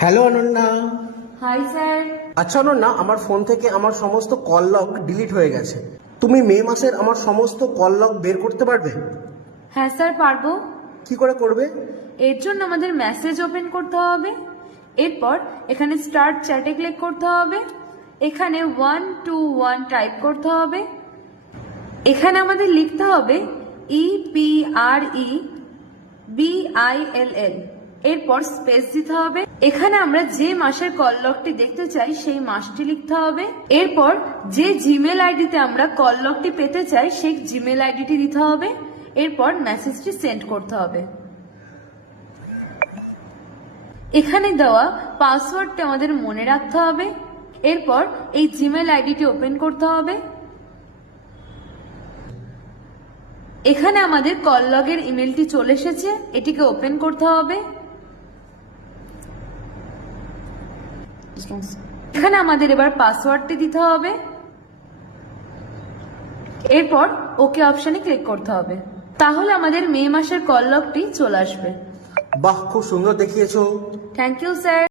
Hello Ananya. Hi sir. আচ্ছা অনন্যা, আমার phone থেকে আমার সমস্ত কল লগ ডিলিট হয়ে গেছে। তুমি মে মাসের আমার সমস্ত কল লগ বের করতে পারবে? হ্যাঁ স্যার, পারবো। কি করে করবে? এর জন্য আমাদের মেসেজ ওপেন করতে হবে। এরপর এখানে স্টার্ট চ্যাটে ক্লিক করতে হবে। এখানে 121 টাইপ করতে হবে। এখানে আমাদের লিখতে হবে EPREBILL। এরপর স্পেস দিতে হবে। এখানে আমরা যে মাসের কল লগটি দেখতে চাই সেই মাসটি লিখতে হবে। এরপর যে জিমেল আইডিতে আমরা কল লগটি পেতে চাই সেই জিমেল আইডিটি দিতে হবে। এরপর মেসেজটি সেন্ড করতে হবে। এখানে দেওয়া পাসওয়ার্ডটি আমাদের মনে রাখতে হবে। এরপর এই জিমেল আইডিটি ওপেন করতে হবে। এখানে আমাদের কল লগের ইমেলটি চলে এসেছে, এটিকে ওপেন করতে হবে। এখানে আমাদের এবার পাসওয়ার্ডটি দিতে হবে। এরপর ওকে অপশনে ক্লিক করতে হবে। তাহলে আমাদের মে মাসের কল লগটি চলে আসবে। বাহ, খুব সুন্দর দেখিয়েছো। Thank you sir.